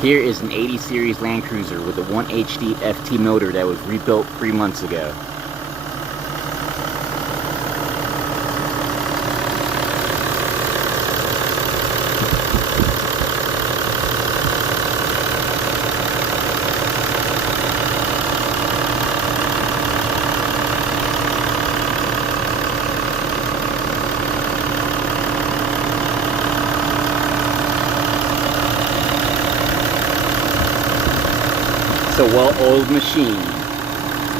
Here is an 80 series Land Cruiser with a 1 HD FT motor that was rebuilt 3 months ago. It's a well-oiled machine.